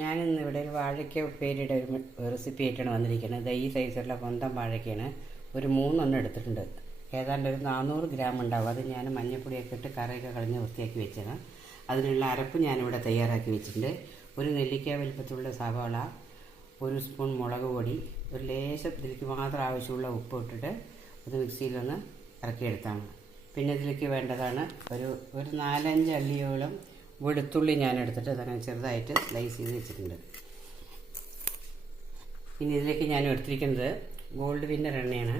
ഞാനിന്നിവിടെ ഒരു വാഴയ്ക്ക ഉപ്പേരിയുടെ ഒരു റെസിപ്പി ആയിട്ടാണ് വന്നിരിക്കുന്നത്. ഈ സൈസുള്ള കൊന്തം വാഴയ്ക്കാണ്. ഒരു 3 എടുത്തിട്ടുണ്ട്. ഏതാണ്ട് ഒരു 400 ഗ്രാം ഉണ്ടാവും. അത് ഞാൻ മഞ്ഞൾപ്പൊടിയൊക്കെ ഇട്ട് കറിയൊക്കെ കളഞ്ഞ് വൃത്തിയാക്കി വെച്ചതാണ്. അതിനുള്ള അരപ്പ് ഞാനിവിടെ തയ്യാറാക്കി വെച്ചിട്ടുണ്ട്. ഒരു നെല്ലിക്ക വലുപ്പത്തിലുള്ള സവാള, 1 സ്പൂൺ മുളക് പൊടി, ഒരു ലേശം ഇതിലേക്ക് മാത്രം ആവശ്യമുള്ള ഉപ്പ് ഇട്ടിട്ട് അത് മിക്സിയിലൊന്ന് ഇറക്കിയെടുത്താണ്. പിന്നെ ഇതിലേക്ക് വേണ്ടതാണ് ഒരു 4-5 അല്ലിയോളം വെളുത്തുള്ളി ഞാൻ എടുത്തിട്ട് അതങ്ങനെ ചെറുതായിട്ട് സ്ലൈസ് ചെയ്ത് വെച്ചിട്ടുണ്ട്. ഇനി ഇതിലേക്ക് ഞാൻ എടുത്തിരിക്കുന്നത് ഗോൾഡ് വിന്നർ എണ്ണയാണ്.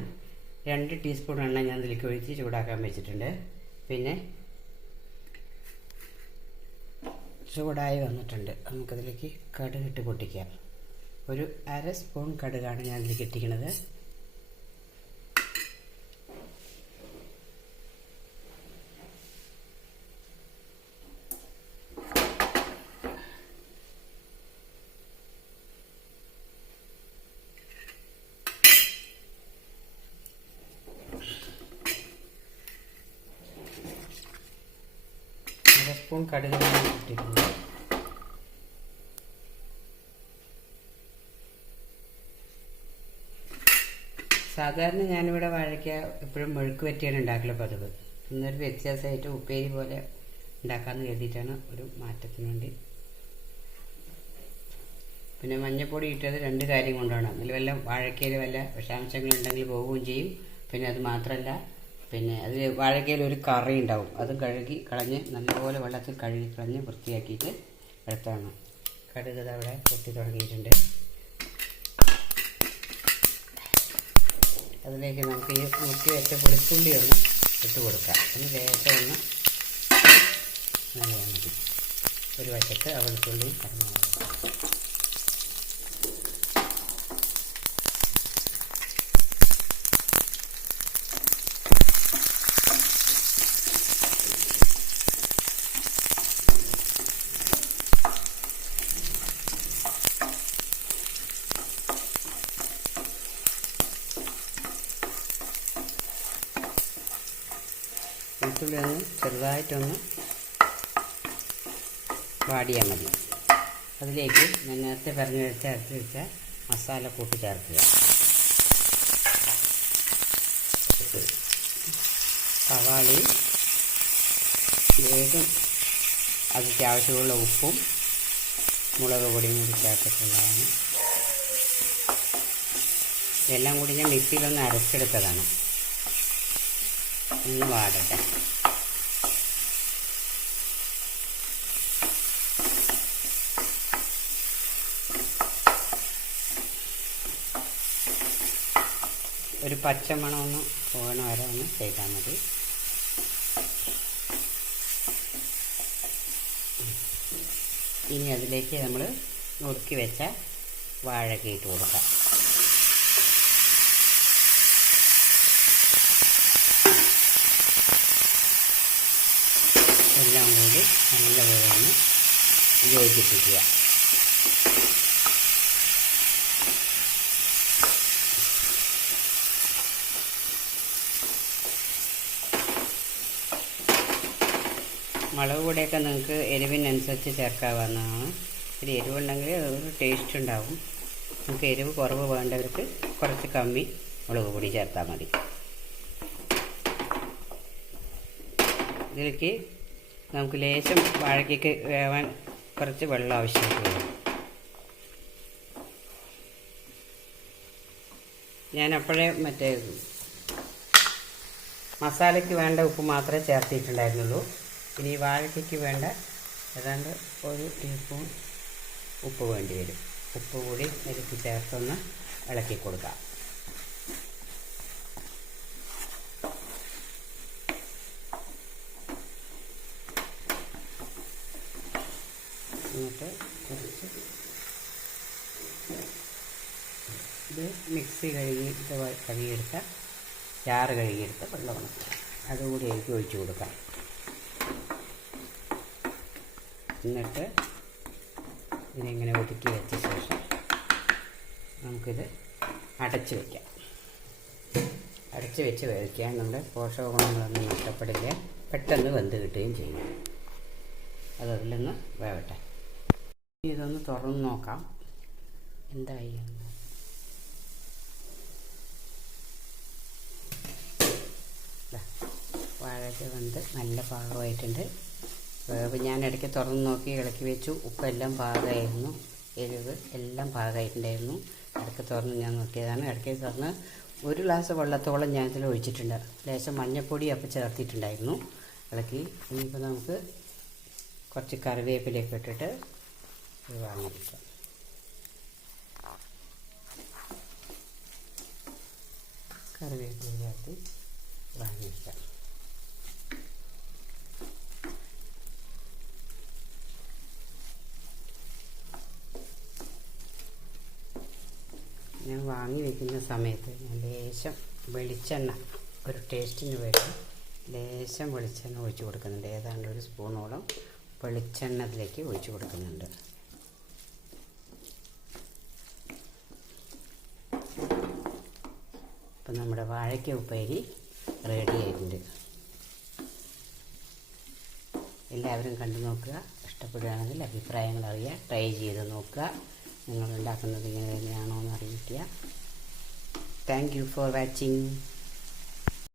2 ടീസ്പൂൺ എണ്ണ ഞാൻ ഇതിലേക്ക് ഒഴിച്ച് ചൂടാക്കാൻ വെച്ചിട്ടുണ്ട്. പിന്നെ ചൂടായി വന്നിട്ടുണ്ട്. നമുക്കതിലേക്ക് കടുകിട്ട് പൊട്ടിക്കാം. ഒരു 1/2 സ്പൂൺ കടുകാണ് ഞാൻ ഇതിലേക്ക് ഇട്ടിരിക്കുന്നത്. സ്പൂൺ കടുക് ഇട്ടിട്ടുണ്ട്. സാധാരണ ഞാനിവിടെ വാഴയ്ക്ക എപ്പോഴും മെഴുക്ക് വറ്റിയാണ് ഉണ്ടാക്കല് പതിവ്. ഇന്നൊരു വ്യത്യാസമായിട്ട് ഉപ്പേരി പോലെ ഉണ്ടാക്കാമെന്ന് കരുതിയിട്ടാണ്, ഒരു മാറ്റത്തിന് വേണ്ടി. പിന്നെ മഞ്ഞൾപ്പൊടി ഇട്ടത് 2 കാര്യം കൊണ്ടാണ്. അതിൽ വല്ല വാഴയ്ക്കയിൽ വല്ല വിഷാംശങ്ങളുണ്ടെങ്കിൽ പോവുകയും ചെയ്യും. പിന്നെ അത് മാത്രമല്ല, പിന്നെ അതിൽ വാഴയ്ക്കയിൽ ഒരു കറി ഉണ്ടാവും. അത് കഴുകി കളഞ്ഞ് നല്ലപോലെ വെള്ളത്തിൽ കഴുകി കളഞ്ഞ് വൃത്തിയാക്കിയിട്ട് എടുത്താണ്. കടുക് അവിടെ പൊട്ടി തുടങ്ങിയിട്ടുണ്ട്. അതിലേക്ക് നമുക്ക് ഈ മുക്കി വെച്ച വെളുത്തുള്ളി ഒന്ന് ഇട്ട് കൊടുക്കാം. അതിന് ലേശം ഒന്ന് നല്ലതാണ് മതി. ഒരു വശത്ത് ആ വെളുത്തുള്ളി കടന്നു കൊടുക്കാം. വെളുത്തുള്ളി ഒന്ന് ചെറുതായിട്ടൊന്ന് വാടിയാൽ മതി. അതിലേക്ക് ഞാൻ നേരത്തെ പറഞ്ഞു അരച്ച് വെച്ച മസാല കൂട്ടി ചേർക്കുക. സവാളി വേഗം അതിലേക്ക് ആവശ്യമുള്ള ഉപ്പും മുളക് പൊടിയും കൂടി ചേർത്തിട്ടുള്ളതാണ്. ഇതെല്ലാം കൂടി ഞാൻ മിക്സിയിലൊന്ന് അരച്ചെടുത്തതാണ്. ഒന്ന് വാടട്ടെ. ഒരു പച്ചമണം ഒന്ന് പോകണ വരെ ഒന്ന് ചെയ്താൽ മതി. ഇനി അതിലേക്ക് നമ്മൾ നുറുക്കി വെച്ച വാഴയ്ക്ക ഇട്ട് കൊടുക്കാം. എല്ലാം കൂടി നല്ലപോലെ ഒന്ന് യോജിപ്പിക്കുക. മുളക് പൊടിയൊക്കെ നിങ്ങൾക്ക് എരിവിനനുസരിച്ച് ചേർക്കാവുന്നതാണ്. ഒരു എരിവുണ്ടെങ്കിൽ ഒരു ടേസ്റ്റ് ഉണ്ടാവും. നമുക്ക് എരിവ് കുറവ് വേണ്ടവർക്ക് കുറച്ച് കമ്മി മുളക് പൊടി ചേർത്താൽ മതി. ഇതിലേക്ക് നമുക്ക് ലേശം വാഴയ്ക്ക് വേവാൻ കുറച്ച് വെള്ളം ആവശ്യമായിട്ട് വരും. ഞാൻ അപ്പോഴേ മസാലയ്ക്ക് വേണ്ട ഉപ്പ് മാത്രമേ ചേർത്തിട്ടുണ്ടായിരുന്നുള്ളൂ. ഇനി വാഴയ്ക്ക് വേണ്ട ഏതാണ്ട് 1 ടീസ്പൂൺ ഉപ്പ് വേണ്ടി വരും. ഉപ്പ് കൂടി ഇതിലേക്ക് ചേർത്തൊന്ന് ഇളക്കി കൊടുക്കാം. എന്നിട്ട് കുറച്ച് ഇത് മിക്സി കഴുകിയെടുത്ത ചാറ് കഴുകിയെടുത്ത വെള്ളമാണ്, അതുകൂടി എനിക്ക് ഒഴിച്ചു കൊടുക്കാം. എന്നിട്ട് ഇതിനെങ്ങനെ ഒതുക്കി വെച്ച ശേഷം നമുക്കിത് അടച്ച് വയ്ക്കാം. അടച്ച് വെച്ച് വേവിക്കാൻ നമ്മുടെ പോഷക ഗുണങ്ങളൊന്നും നഷ്ടപ്പെടില്ല. പെട്ടെന്ന് വെന്ത് കിട്ടുകയും ചെയ്യും. അത് അതിലൊന്ന് വേവട്ടെ. ഇതൊന്ന് തുറന്ന് നോക്കാം എന്തായി എന്ന്. വാഴയ്ക്ക വെന്ത് നല്ല പാകമായിട്ടുണ്ട്. വേവ് ഞാൻ ഇടയ്ക്ക് തുറന്ന് നോക്കി ഇളക്കി വെച്ചു. ഉപ്പെല്ലാം പാകമായിരുന്നു, എരിവ് എല്ലാം പാകമായിട്ടുണ്ടായിരുന്നു. ഇടയ്ക്ക് തുറന്ന് ഞാൻ നോക്കിയതാണ്. ഇടയ്ക്ക് തുറന്ന് 1 ഗ്ലാസ് വെള്ളത്തോളം ഞാൻ ഇതിൽ ഒഴിച്ചിട്ടുണ്ട്. ലേശം മഞ്ഞൾപ്പൊടി അപ്പം ചേർത്തിട്ടുണ്ടായിരുന്നു. ഇളക്കി ഇനിയിപ്പോൾ നമുക്ക് കുറച്ച് കറിവേപ്പിലയൊക്കെ ഇട്ടിട്ട് ഇത് വാങ്ങിയിരിക്കാം. കറിവേപ്പില ചേർത്ത് വാങ്ങിയിരിക്കാം. ഞാൻ വാങ്ങി വയ്ക്കുന്ന സമയത്ത് ഞാൻ ലേശം വെളിച്ചെണ്ണ, ഒരു ടേസ്റ്റിന് വേണ്ടി ലേശം വെളിച്ചെണ്ണ ഒഴിച്ച് കൊടുക്കുന്നുണ്ട്. ഏതാണ്ട് 1 സ്പൂണോളം വെളിച്ചെണ്ണ ഇതിലേക്ക് ഒഴിച്ച് കൊടുക്കുന്നുണ്ട്. അപ്പം നമ്മുടെ വാഴയ്ക്ക ഉപ്പേരി റെഡി ആയിട്ടുണ്ട്. എല്ലാവരും കണ്ടു നോക്കുക. ഇഷ്ടപ്പെടുകയാണെങ്കിൽ അഭിപ്രായങ്ങൾ അറിയുക. ട്രൈ ചെയ്ത് നോക്കുക. നിങ്ങൾ ഉണ്ടാക്കുന്നത് ഇങ്ങനെ തന്നെയാണോ എന്ന് അറിയിക്കുക. Thank you for watching.